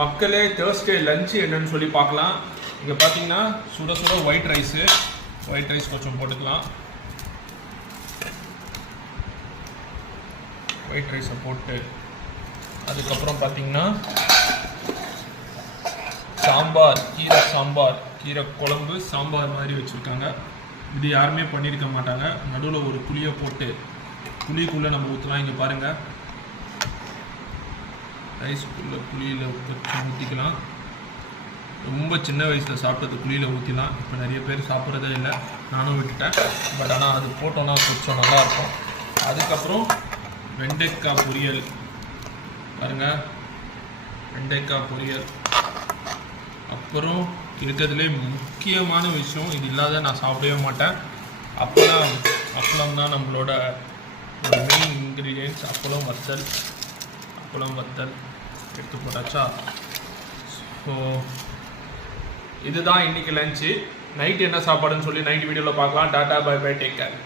மக்களே Thursday lunch என்னன்னு சொல்லி பார்க்கலாம். இங்கே பார்த்தீங்கன்னா சுட சுட ஒயிட் ரைஸ் கொஞ்சம் போட்டுக்கலாம். ஒயிட் ரைஸை போட்டு அதுக்கப்புறம் பார்த்தீங்கன்னா சாம்பார், கீரை குழம்பு சாம்பார் மாதிரி வச்சுருக்காங்க. இது யாருமே பண்ணியிருக்க மாட்டாங்க. நடுவில் ஒரு புளியை போட்டு புளிக்குள்ளே நம்ம ஊற்றலாம். இங்கே பாருங்கள், ரைஸுக்குள்ளே புளியில் ஊற்றிக்கலாம். ரொம்ப சின்ன வயசில் சாப்பிட்டது புளியில் ஊற்றிலாம். இப்போ நிறைய பேர் சாப்பிட்றதே இல்லை, நானும் விட்டுட்டேன். பட் ஆனால் அது போட்டோன்னா கொஞ்சம் நல்லாயிருக்கும். அதுக்கப்புறம் வெண்டைக்காய் பொரியல் பாருங்கள், வெண்டைக்காய் பொரியல். அப்புறம் இருக்கிறதுலே முக்கியமான விஷயம், இது இல்லாத நான் சாப்பிடவே மாட்டேன். அப்பளம் தான் நம்மளோட ஒரு மெயின் இன்க்ரீடியன்ட்ஸ். அப்பளம் வத்தல் எடுத்து போட்டாச்சா. ஸோ இதுதான் இன்றைக்கி லஞ்சு. நைட்டு என்ன சாப்பாடுன்னு சொல்லி நைட் வீடியோவில் பார்க்கலாம். டாட்டா, பை பை, டேக் கேர்.